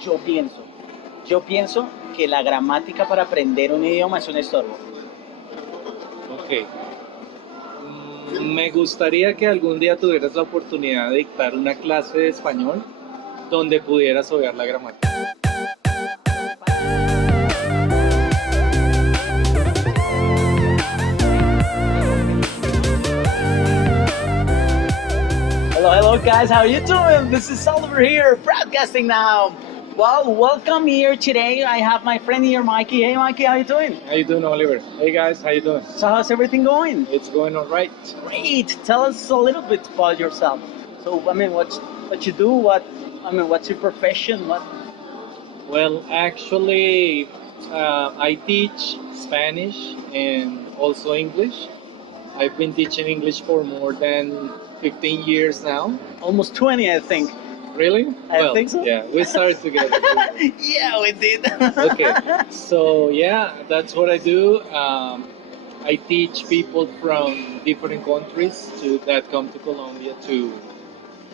Yo pienso, yo pienso que la gramática para aprender un idioma es un estorbo. Ok. Me gustaría que algún día tuvieras la oportunidad de dictar una clase de español donde pudieras obviar la gramática. Hello, hello, guys. How are you doing? This is Oliver here, broadcasting now. Well, welcome here today. I have my friend here, Mikey. Hey, Mikey, how you doing? How you doing, Oliver? Hey guys, how you doing? So, how's everything going? It's going all right. Great. Tell us a little bit about yourself. So, I mean, what you do? What's your profession? What? Well, actually, I teach Spanish and also English. I've been teaching English for more than 15 years now. Almost 20, I think. Really? I think so. Yeah, we started together. Yeah, we did. Okay, so yeah, that's what I do. I teach people from different countries that come to Colombia to,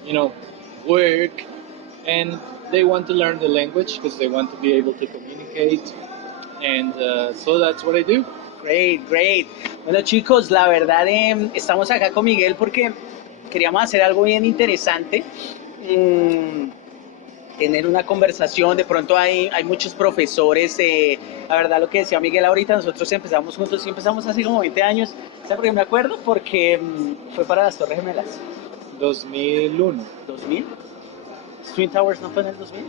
you know, work, and they want to learn the language because they want to be able to communicate, and so that's what I do. Great, great. Bueno, chicos, la verdad, estamos acá con Miguel porque queríamos hacer algo bien interesante. Tener una conversación, de pronto hay muchos profesores, la verdad lo que decía Miguel ahorita, nosotros empezamos juntos y empezamos hace como 20 años, ¿sabes por qué me acuerdo? Porque fue para las Torres Gemelas. 2001. ¿2000? ¿Twin Towers no fue en el 2000?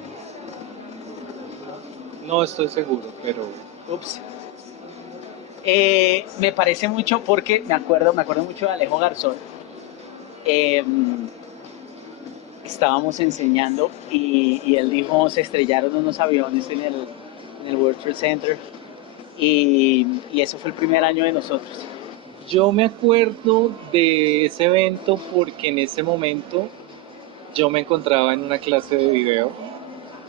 No estoy seguro, pero Ups. Me parece mucho porque me acuerdo mucho de Alejo Garzón. Estábamos enseñando y él dijo, se estrellaron unos aviones en el World Trade Center y eso fue el primer año de nosotros. yo me acuerdo de ese evento porque en ese momento yo me encontraba en una clase de video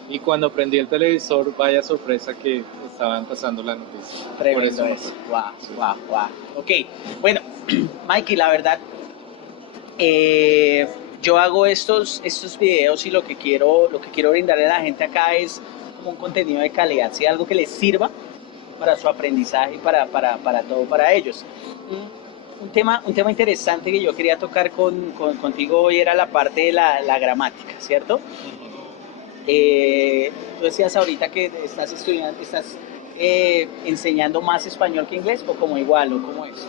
y cuando prendí el televisor, vaya sorpresa que estaban pasando la noticia. Por Tremendo me eso. acuerdo. Wow. Ok, bueno, Mikey, la verdad, yo hago estos videos y lo que quiero brindarle a la gente acá es como un contenido de calidad, ¿sí? Algo que les sirva para su aprendizaje y para todo, para ellos. Un tema interesante que yo quería tocar contigo hoy era la parte de la gramática, ¿cierto? Tú decías ahorita que estás enseñando más español que inglés, o como igual, o cómo es.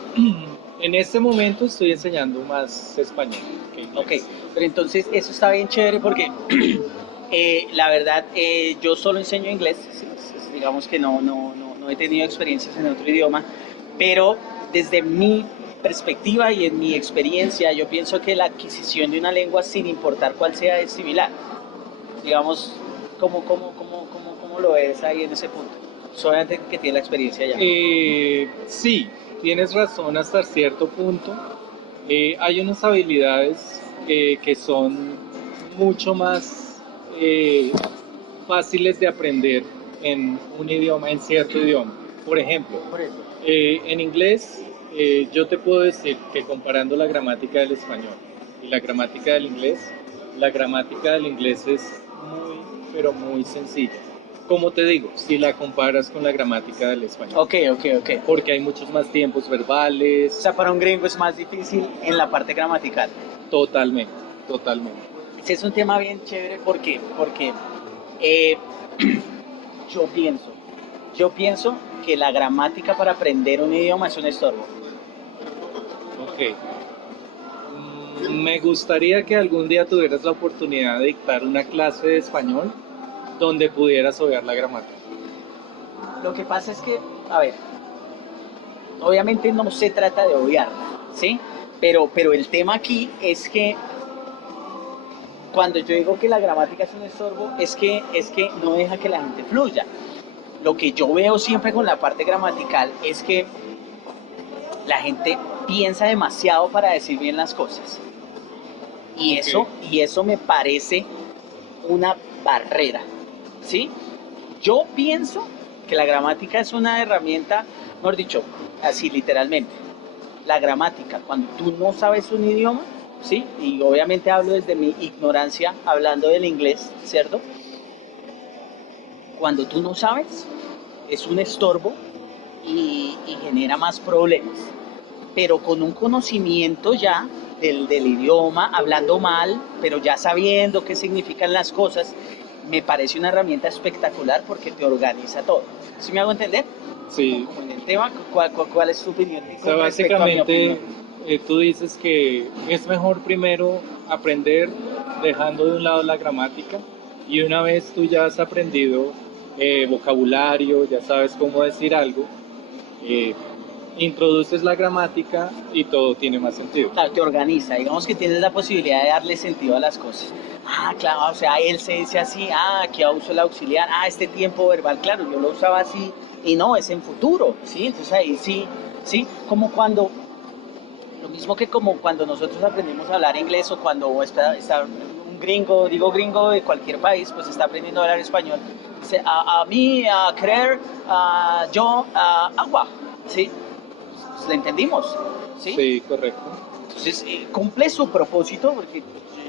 En este momento estoy enseñando más español que inglés. Ok, pero entonces eso está bien chévere porque la verdad yo solo enseño inglés, ¿sí? Digamos que no he tenido experiencias en otro idioma, pero desde mi perspectiva y en mi experiencia yo pienso que la adquisición de una lengua sin importar cuál sea es similar. Digamos, ¿cómo lo ves ahí en ese punto? Solamente que tiene la experiencia ya. Sí, tienes razón hasta cierto punto. Hay unas habilidades que son mucho más fáciles de aprender en un idioma, en cierto idioma. Por ejemplo, en inglés yo te puedo decir que comparando la gramática del español y la gramática del inglés es muy, pero muy sencilla. Como te digo, si la comparas con la gramática del español. Ok. Porque hay muchos más tiempos verbales. O sea, para un gringo es más difícil en la parte gramatical. Totalmente. Ese es un tema bien chévere porque yo pienso que la gramática para aprender un idioma es un estorbo. Ok. Me gustaría que algún día tuvieras la oportunidad de dictar una clase de español donde pudieras obviar la gramática. Lo que pasa es que, a ver, obviamente no se trata de obviarla, ¿sí? Pero el tema aquí es que cuando yo digo que la gramática es un estorbo, es que no deja que la gente fluya. Lo que yo veo siempre con la parte gramatical es que la gente piensa demasiado para decir bien las cosas. Y eso me parece una barrera, ¿sí? Yo pienso que la gramática es una herramienta, mejor dicho, así literalmente. La gramática, cuando tú no sabes un idioma, ¿sí? Y obviamente hablo desde mi ignorancia, hablando del inglés, ¿cierto? cuando tú no sabes, es un estorbo y genera más problemas. Pero con un conocimiento ya del idioma, hablando mal, pero ya sabiendo qué significan las cosas, me parece una herramienta espectacular porque te organiza todo. ¿Sí me hago entender? Sí. Como en el tema, ¿cuál es tu opinión O sea, con respecto a mi básicamente opinión? tú dices que es mejor primero aprender dejando de un lado la gramática y una vez tú ya has aprendido vocabulario, ya sabes cómo decir algo, eh, introduces la gramática y todo tiene más sentido. Claro, te organiza, digamos que tienes la posibilidad de darle sentido a las cosas. Ah, claro, o sea, él se dice así, ah, aquí uso el auxiliar, ah, este tiempo verbal, claro, yo lo usaba así, y no, es en futuro, ¿sí? Entonces ahí sí, sí, como cuando, lo mismo que como cuando nosotros aprendimos a hablar inglés o cuando está un gringo, digo gringo de cualquier país, pues está aprendiendo a hablar español, dice, a mí, a creer, yo, agua, ¿sí? Pues, le entendimos, ¿sí? Sí, correcto. Entonces, cumple su propósito, porque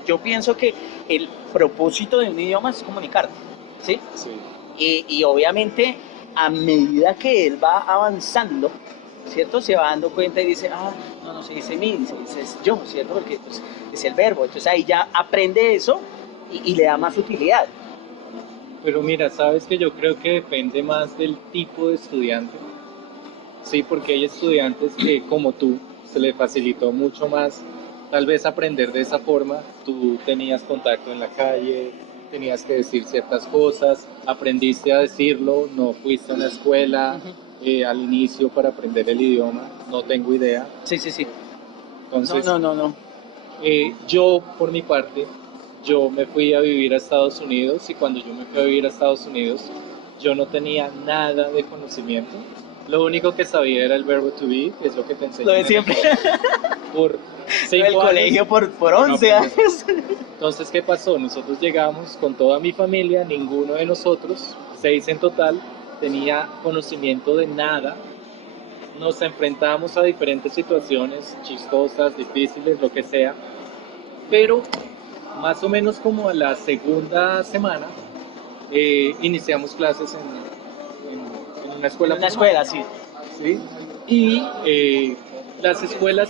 yo pienso que el propósito de un idioma es comunicarte, ¿sí? Sí. Y obviamente, a medida que él va avanzando, ¿cierto? Se va dando cuenta y dice, ah, no, no se dice mí, se dice yo, ¿cierto? Porque pues, es el verbo. Entonces ahí ya aprende eso y le da más utilidad. Pero mira, sabes que yo creo que depende más del tipo de estudiante. Sí, porque hay estudiantes que, como tú, se les facilitó mucho más tal vez aprender de esa forma. Tú tenías contacto en la calle, tenías que decir ciertas cosas, aprendiste a decirlo, no fuiste a una escuela al inicio para aprender el idioma, no tengo idea. Sí, sí, sí. No, Entonces, no, no, no. yo, por mi parte, yo me fui a vivir a Estados Unidos y cuando yo me fui a vivir a Estados Unidos, yo no tenía nada de conocimiento. Lo único que sabía era el verbo to be, que es lo que te Lo enseñan de en el siempre. colegio. Por Lo del 5 colegio años. por no 11 aprendes. años. Entonces, ¿qué pasó? Nosotros llegamos con toda mi familia, ninguno de nosotros, 6 en total, tenía conocimiento de nada. Nos enfrentamos a diferentes situaciones chistosas, difíciles, lo que sea, pero más o menos como a la segunda semana iniciamos clases en una En escuela una formal, escuela, sí. ¿sí? Y las escuelas,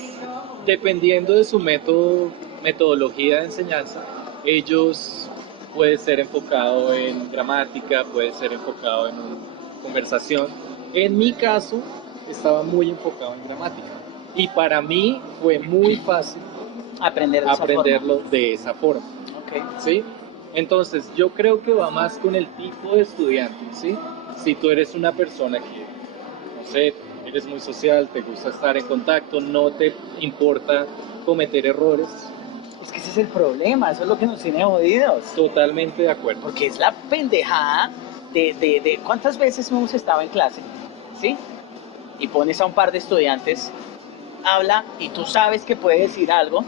dependiendo de su metodología de enseñanza, ellos puede ser enfocado en gramática, puede ser enfocado en conversación. En mi caso, estaba muy enfocado en gramática. Y para mí fue muy fácil Aprender de esa forma. aprenderlo de esa forma, Ok. ¿sí? Entonces, yo creo que va más con el tipo de estudiante, ¿sí? Si tú eres una persona que, no sé, eres muy social, te gusta estar en contacto, no te importa cometer errores, Es que ese es el problema, eso es lo que nos tiene jodidos. totalmente de acuerdo. Porque es la pendejada de cuántas veces hemos estado en clase, ¿sí? Y pones a un par de estudiantes, habla y tú sabes que puede decir algo,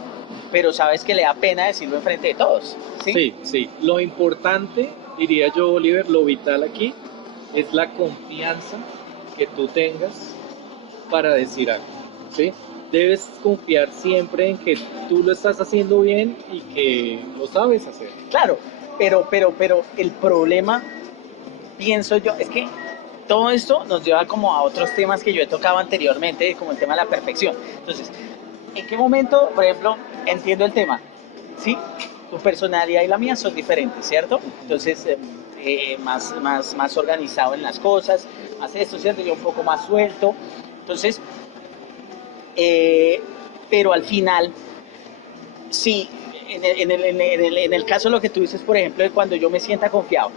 pero sabes que le da pena decirlo enfrente de todos, ¿sí? Sí, sí. Lo importante, diría yo, Oliver, lo vital aquí, es la confianza que tú tengas para decir algo, ¿sí? Debes confiar siempre en que tú lo estás haciendo bien y que lo sabes hacer. Claro, pero el problema, pienso yo, es que todo esto nos lleva como a otros temas que yo he tocado anteriormente, como el tema de la perfección. Entonces, ¿en qué momento, por ejemplo, entiendo el tema? ¿Sí? Tu personalidad y la mía son diferentes, ¿cierto? Entonces, más organizado en las cosas, más esto, ¿cierto? Yo un poco más suelto. Entonces, eh, pero al final, sí, en el caso de lo que tú dices, por ejemplo, de cuando yo me sienta confiado,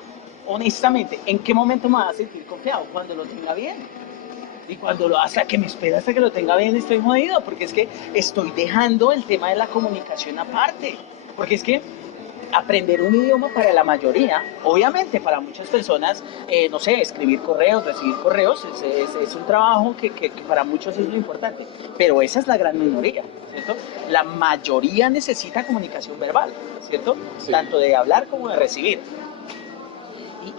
honestamente, ¿en qué momento me vas a sentir confiado? Cuando lo tenga bien. Y cuando hasta que me espera hasta que lo tenga bien estoy jodido, porque es que estoy dejando el tema de la comunicación aparte. Porque es que aprender un idioma para la mayoría, obviamente para muchas personas, no sé, escribir correos, recibir correos, es un trabajo que para muchos es lo importante, pero esa es la gran minoría, ¿cierto? La mayoría necesita comunicación verbal, ¿cierto? Sí. Tanto de hablar como de recibir.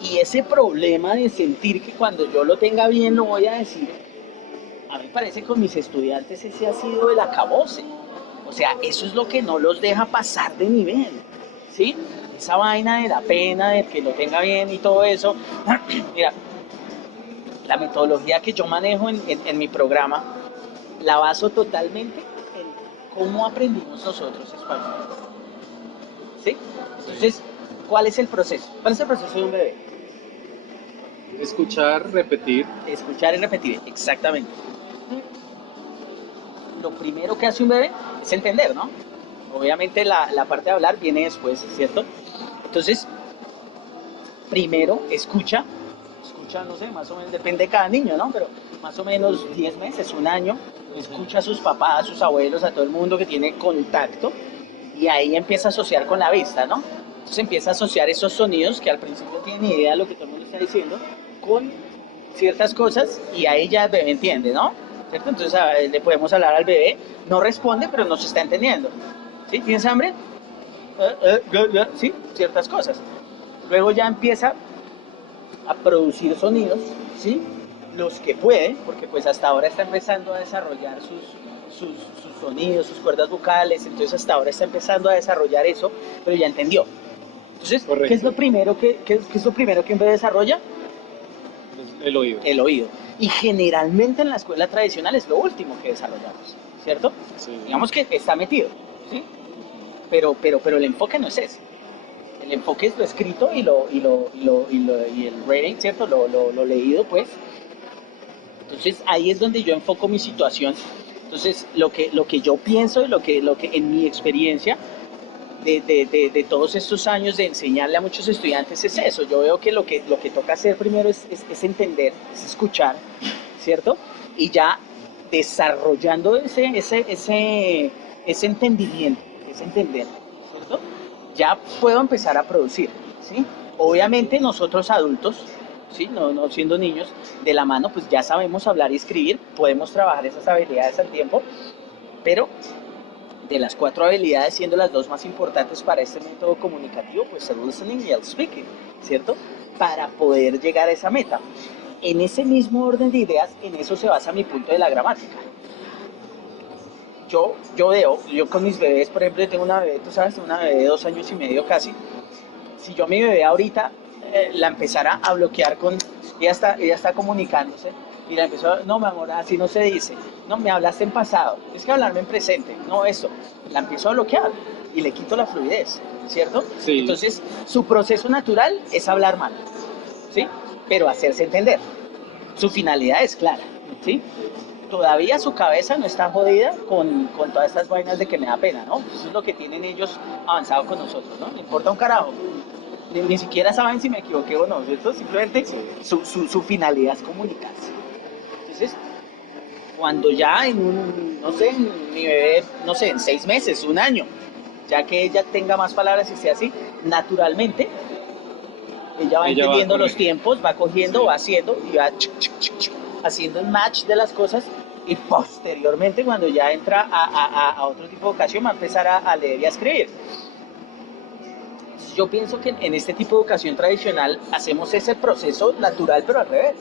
Y ese problema de sentir que cuando yo lo tenga bien lo voy a decir, a mí me parece que con mis estudiantes ese ha sido el acabose. O sea, eso es lo que no los deja pasar de nivel, ¿sí? esa vaina de la pena, de que lo tenga bien y todo eso. Mira, la metodología que yo manejo en mi programa la baso totalmente en cómo aprendimos nosotros español. ¿Sí? Entonces, ¿cuál es el proceso? ¿Cuál es el proceso de un bebé? Escuchar, repetir. Escuchar y repetir, exactamente. Lo primero que hace un bebé es entender, ¿no? Obviamente la parte de hablar viene después, ¿cierto? Entonces, primero escucha, no sé, más o menos, depende de cada niño, ¿no? Pero más o menos 10 meses, un año, escucha a sus papás, a sus abuelos, a todo el mundo que tiene contacto y ahí empieza a asociar con la vista, ¿no? Entonces empieza a asociar esos sonidos que al principio no tiene ni idea de lo que todo el mundo está diciendo con ciertas cosas y ahí ya el bebé entiende, ¿no? ¿Cierto? Entonces le podemos hablar al bebé, no responde, pero nos está entendiendo. ¿Sí? ¿Tienes hambre? Sí, ciertas cosas. Luego ya empieza a producir sonidos, ¿sí? Los que puede, porque pues hasta ahora está empezando a desarrollar sus sonidos, sus cuerdas vocales, entonces hasta ahora está empezando a desarrollar eso, pero ya entendió. Entonces, Correcto. ¿qué es lo primero qué es lo primero que un bebé desarrolla? El oído. El oído. Y generalmente en la escuela tradicional es lo último que desarrollamos, ¿cierto? Sí. Digamos que está metido, ¿sí? Pero el enfoque no es ese. El enfoque es lo escrito y el reading, ¿cierto? Lo leído, pues. Entonces ahí es donde yo enfoco mi situación. Entonces lo que yo pienso y lo que en mi experiencia de todos estos años de enseñarle a muchos estudiantes es eso. Yo veo que lo que toca hacer primero es entender, es escuchar, ¿cierto? Y ya desarrollando ese entendimiento, ese entender, ¿cierto? Ya puedo empezar a producir, ¿sí? Obviamente nosotros adultos, ¿sí? No siendo niños, de la mano pues ya sabemos hablar y escribir, podemos trabajar esas habilidades al tiempo, pero de las 4 habilidades, siendo las 2 más importantes para este método comunicativo, pues el listening y el speaking, ¿cierto? Para poder llegar a esa meta. En ese mismo orden de ideas, en eso se basa mi punto de la gramática. Yo con mis bebés, por ejemplo, yo tengo una bebé, tú sabes, una bebé de 2 años y medio casi. Si yo a mi bebé ahorita la empezara a bloquear con, ella está comunicándose, y la empezó, no mi amor, así no se dice, no, me hablaste en pasado, tienes que hablarme en presente, no eso, la empiezo a bloquear y le quito la fluidez, ¿cierto? Sí. Entonces, su proceso natural es hablar mal, ¿sí? Pero hacerse entender. Su finalidad es clara, ¿sí? Todavía su cabeza no está jodida con todas estas vainas de que me da pena, ¿no? Eso es lo que tienen ellos avanzado con nosotros, ¿no? No importa un carajo. Ni siquiera saben si me equivoqué o no, ¿cierto? Simplemente su finalidad es comunicarse. Entonces, cuando ya no sé, mi bebé, no sé, en 6 meses, un año, ya que ella tenga más palabras y sea así, naturalmente, ella va entendiendo los tiempos, va cogiendo, sí, va haciendo y va haciendo el match de las cosas y posteriormente cuando ya entra a otro tipo de educación va a empezar a leer y a escribir. Yo pienso que en este tipo de educación tradicional hacemos ese proceso natural pero al revés,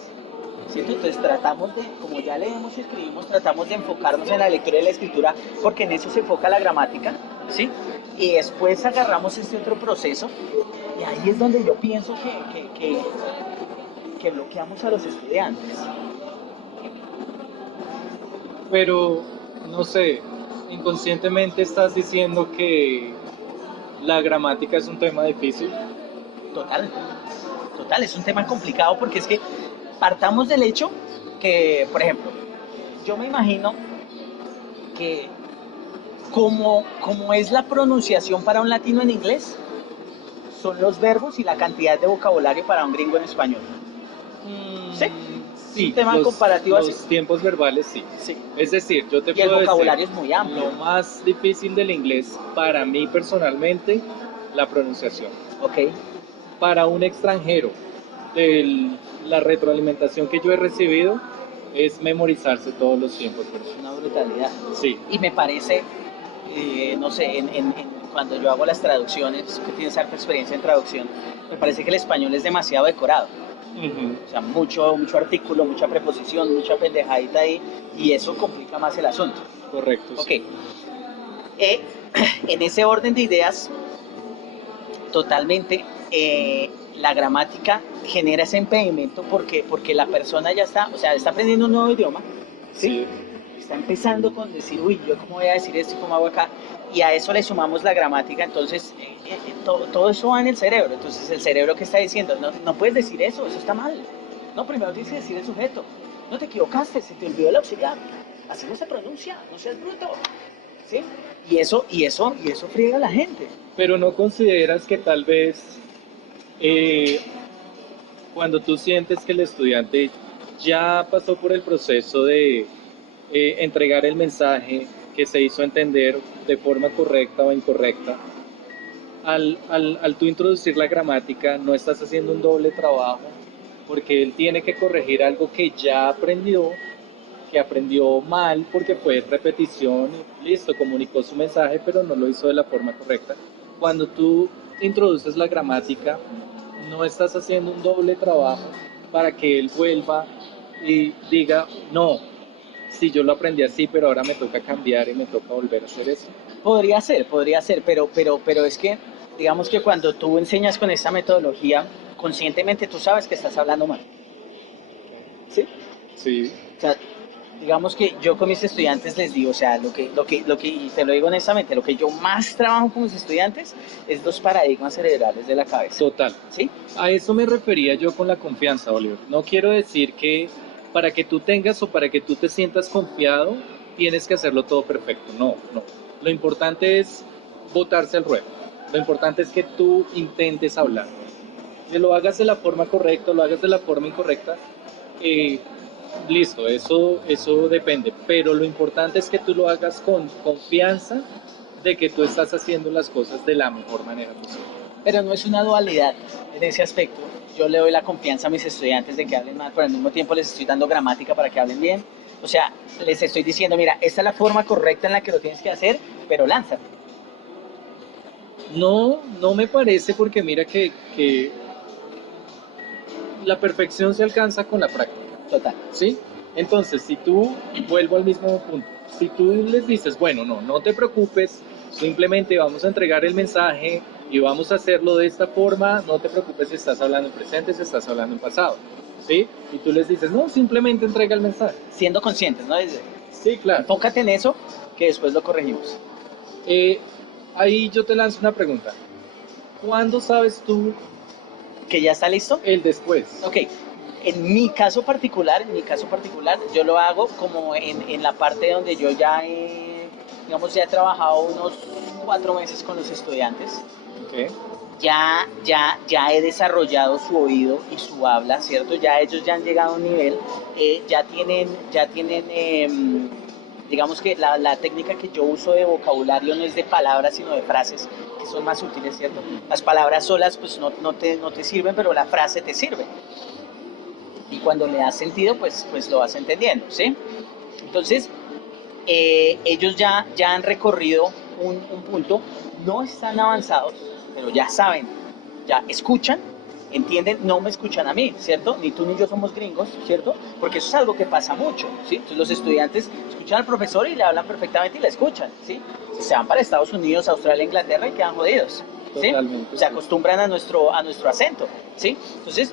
¿cierto? Entonces tratamos de, como ya leemos y escribimos, tratamos de enfocarnos en la lectura y la escritura porque en eso se enfoca la gramática, ¿sí? Y después agarramos este otro proceso y ahí es donde yo pienso que bloqueamos a los estudiantes. Pero, no sé, inconscientemente estás diciendo que la gramática es un tema difícil. Total, es un tema complicado porque es que partamos del hecho que, por ejemplo, yo me imagino que como es la pronunciación para un latino en inglés, son los verbos y la cantidad de vocabulario para un gringo en español. ¿Sí? Sí, un tema comparativo los así. Tiempos verbales sí. Sí. Es decir, yo te Y el puedo vocabulario decir, es muy amplio. lo más difícil del inglés para mí personalmente, la pronunciación. Ok. Para un extranjero, la retroalimentación que yo he recibido es memorizarse todos los tiempos verbales. Es una brutalidad. Sí. Y me parece, no sé, cuando yo hago las traducciones, que tienes harta experiencia en traducción, me parece que el español es demasiado decorado. O sea, mucho artículo, mucha preposición, mucha pendejadita ahí, y eso complica más el asunto. Correcto. Ok. Sí. En ese orden de ideas, totalmente. La gramática genera ese impedimento porque la persona ya está, o sea, está aprendiendo un nuevo idioma, ¿sí? Está empezando con decir, uy, yo cómo voy a decir esto y cómo hago acá, y a eso le sumamos la gramática, entonces todo eso va en el cerebro, entonces el cerebro que está diciendo, no, no puedes decir eso está mal, no, primero tienes que decir el sujeto, no te equivocaste, se te olvidó el auxiliar, así no se pronuncia, no seas bruto, ¿sí? Y eso friega a la gente. Pero no consideras que tal vez cuando tú sientes que el estudiante ya pasó por el proceso de entregar el mensaje, que se hizo entender de forma correcta o incorrecta, al tú introducir la gramática no estás haciendo un doble trabajo porque él tiene que corregir algo que ya aprendió, que aprendió mal porque fue repetición y listo, comunicó su mensaje pero no lo hizo de la forma correcta. Cuando tú introduces la gramática, no estás haciendo un doble trabajo para que él vuelva y diga, no, sí, yo lo aprendí así, pero ahora me toca cambiar y me toca volver a hacer eso. Podría ser, pero es que, digamos que cuando tú enseñas con esta metodología, conscientemente tú sabes que estás hablando mal, ¿sí? Sí, O sea, digamos que yo con mis estudiantes les digo, o sea, y te lo digo honestamente, lo que yo más trabajo con mis estudiantes es los paradigmas cerebrales de la cabeza, total. ¿sí? A eso me refería yo con la confianza, Oliver. No quiero decir que para que tú tengas o para que tú te sientas confiado, tienes que hacerlo todo perfecto. No, no. Lo importante es botarse al ruedo. Lo importante es que tú intentes hablar. Que lo hagas de la forma correcta, lo hagas de la forma incorrecta, eh, listo, eso depende. Pero lo importante es que tú lo hagas con confianza de que tú estás haciendo las cosas de la mejor manera posible. Pero no es una dualidad en ese aspecto. Yo le doy la confianza a mis estudiantes de que hablen mal, pero al mismo tiempo les estoy dando gramática para que hablen bien. O sea, les estoy diciendo, mira, esta es la forma correcta en la que lo tienes que hacer, pero lánzate. No, no me parece porque mira que la perfección se alcanza con la práctica, Total. ¿sí? Entonces, si tú, vuelvo al mismo punto, si tú les dices, bueno, no, no te preocupes, simplemente vamos a entregar el mensaje y vamos a hacerlo de esta forma, no te preocupes si estás hablando en presente, si estás hablando en pasado, ¿sí? Y tú les dices, no, simplemente entrega el mensaje. Siendo conscientes, ¿no? Sí, claro. Enfócate en eso, que después lo corregimos. Eh, Ahí yo te lanzo una pregunta. ¿Cuándo sabes tú ¿Que ya está listo? el después? Ok. En mi caso particular, yo lo hago como en la parte donde yo ya digamos, ya he trabajado unos 4 meses con los estudiantes. Okay. Ya he desarrollado su oído y su habla, ¿cierto? Ya ellos ya han llegado a un nivel, digamos que la técnica que yo uso de vocabulario no es de palabras, sino de frases, que son más útiles, ¿cierto? Las palabras solas pues no te sirven, pero la frase te sirve. Y cuando le das sentido, pues lo vas entendiendo, ¿sí? Entonces, ellos ya han recorrido un punto, no están avanzados, pero ya saben, ya escuchan, entienden, no me escuchan a mí, ¿cierto? Ni tú ni yo somos gringos, ¿cierto? Porque eso es algo que pasa mucho, ¿sí? Entonces los estudiantes escuchan al profesor y le hablan perfectamente y le escuchan, ¿sí? Se van para Estados Unidos, Australia, Inglaterra y quedan jodidos, ¿sí? Totalmente. Se acostumbran a nuestro acento, ¿sí? Entonces,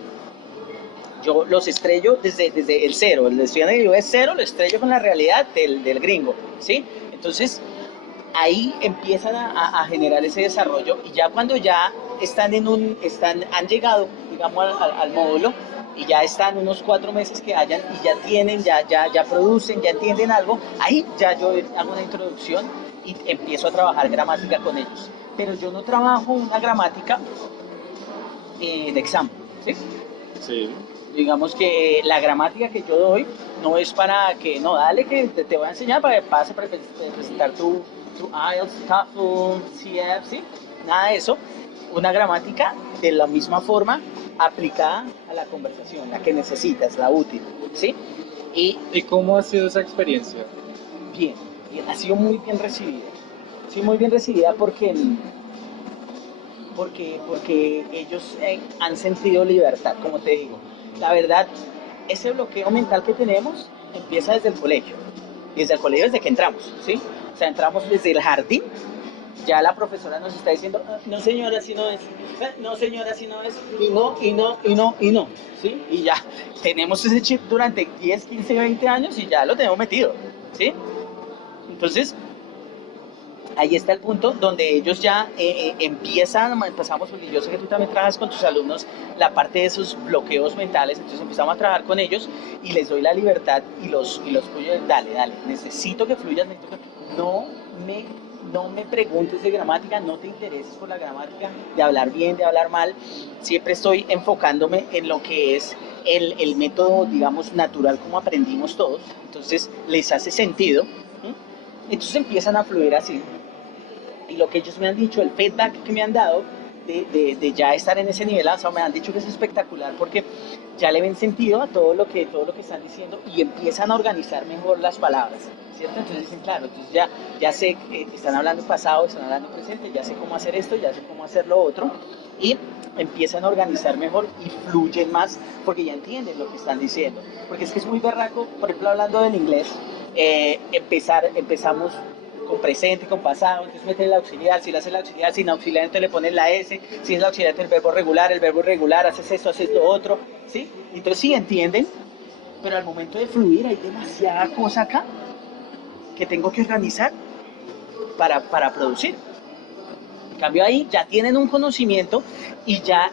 yo los estrello desde el cero, el estudiante que yo es cero, lo estrello con la realidad del gringo, ¿sí? Entonces, ahí empiezan a generar ese desarrollo y ya cuando ya han llegado, digamos, al módulo y ya están unos 4 meses que hayan y ya tienen, ya producen, ya entienden algo, ahí ya yo hago una introducción y empiezo a trabajar gramática con ellos. Pero yo no trabajo una gramática de examen, ¿sí? Sí. Digamos que la gramática que yo doy no es para que, no, dale que te voy a enseñar para que pases para presentar tu IELTS, TOEFL, CF, ¿sí? Nada de eso. Una gramática de la misma forma aplicada a la conversación, la que necesitas, la útil, ¿sí? ¿Y cómo ha sido esa experiencia? Bien, ha sido muy bien recibida. Sí, muy bien recibida porque ellos han sentido libertad, como te digo. La verdad, ese bloqueo mental que tenemos empieza desde el colegio. Desde el colegio, desde que entramos, ¿sí? O sea, entramos desde el jardín ya la profesora nos está diciendo, "Ah, no señora, así no es, no señora, así no es, y no, y no, y no, y no, ¿sí? Y ya tenemos ese chip durante 10, 15, 20 años y ya lo tenemos metido, ¿sí? Entonces, ahí está el punto donde ellos ya empezamos, porque yo sé que tú también trabajas con tus alumnos la parte de esos bloqueos mentales, entonces empezamos a trabajar con ellos y les doy la libertad y los puedo, dale, necesito que fluyas, me, no me preguntes de gramática, no te intereses por la gramática, de hablar bien, de hablar mal, siempre estoy enfocándome en lo que es el método, digamos, natural como aprendimos todos, entonces les hace sentido, ¿sí? Entonces empiezan a fluir así y lo que ellos me han dicho, el feedback que me han dado de ya estar en ese nivel avanzado, me han dicho que es espectacular porque ya le ven sentido a todo lo que están diciendo y empiezan a organizar mejor las palabras, ¿cierto? Entonces dicen, claro, entonces ya sé que están hablando pasado, están hablando presente, ya sé cómo hacer esto, ya sé cómo hacer lo otro y empiezan a organizar mejor y fluyen más porque ya entienden lo que están diciendo. Porque es que es muy berraco, por ejemplo, hablando del inglés, empezamos con presente, con pasado, entonces meten el auxiliar, si le haces el auxiliar, sin auxiliar, entonces le pones la S, si es el auxiliar, entonces el verbo irregular, haces esto, haces lo otro, ¿sí? Entonces sí entienden, pero al momento de fluir hay demasiada cosa acá que tengo que organizar para producir. En cambio ahí ya tienen un conocimiento y ya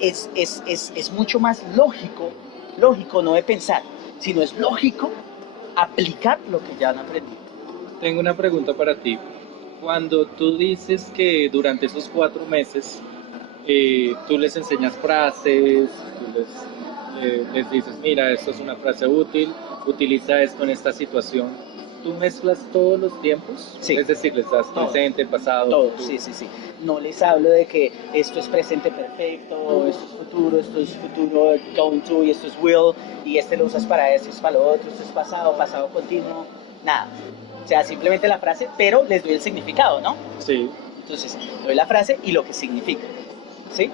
es mucho más lógico no de pensar, sino es lógico aplicar lo que ya han aprendido. Tengo una pregunta para ti. Cuando tú dices que durante esos 4 meses tú les enseñas frases, tú les dices, mira, esto es una frase útil, utiliza esto en esta situación, ¿tú mezclas todos los tiempos? Sí. Es decir, les das Todo. presente, pasado, Todo, futuro. sí. No les hablo de que esto es presente perfecto, esto es futuro going to, y esto es will, y este lo usas para esto, es para lo otro, esto es pasado, pasado continuo, nada. O sea, simplemente la frase, pero les doy el significado, ¿no? Sí. Entonces, doy la frase y lo que significa, ¿sí?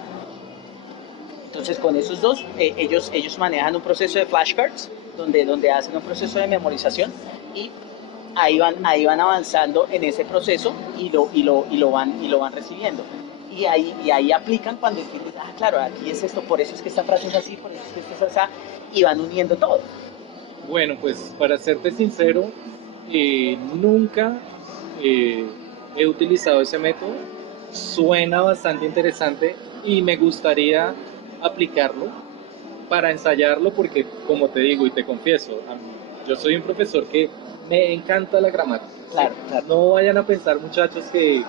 Entonces, con esos dos, ellos manejan un proceso de flashcards, donde hacen un proceso de memorización y ahí van avanzando en ese proceso y lo van recibiendo. Y ahí aplican cuando entienden, claro, aquí es esto, por eso es que esta frase es así, por eso es que esto es así, y van uniendo todo. Bueno, pues para serte sincero, nunca he utilizado ese método. Suena bastante interesante y me gustaría aplicarlo para ensayarlo porque, como te digo y te confieso, yo soy un profesor que me encanta la gramática. Claro, claro. No vayan a pensar, muchachos, que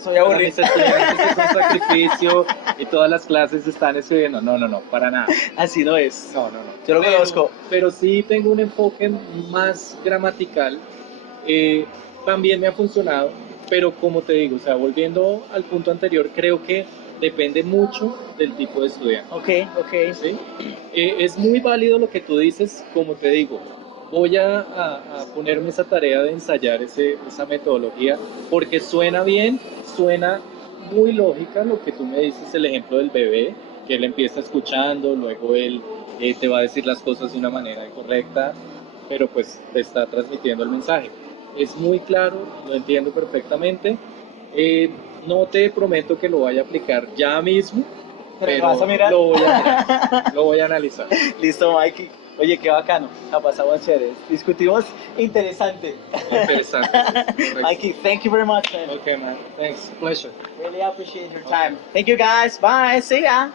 Soy aburrido. mis estudiantes es un sacrificio y todas las clases están escribiendo. No, para nada. Así no es. No. Yo lo conozco. Pero sí tengo un enfoque más gramatical. También me ha funcionado, pero como te digo, o sea, volviendo al punto anterior, creo que depende mucho del tipo de estudiante. Ok. ¿Sí? Es muy válido lo que tú dices, como te digo, voy a ponerme esa tarea de ensayar esa metodología, porque suena bien, suena muy lógica lo que tú me dices, el ejemplo del bebé, que él empieza escuchando, luego él te va a decir las cosas de una manera correcta, pero pues te está transmitiendo el mensaje. Es muy claro, lo entiendo perfectamente. No te prometo que lo vaya a aplicar ya mismo, Pero lo vas a mirar. Lo voy a analizar. Listo, Mikey. Oye, qué bacano. La pasamos chévere. Discutimos interesante. Interesante. Mikey, thank you very much, man. Okay, man. Thanks. Pleasure. Really appreciate your time. Thank you, guys. Bye. See ya.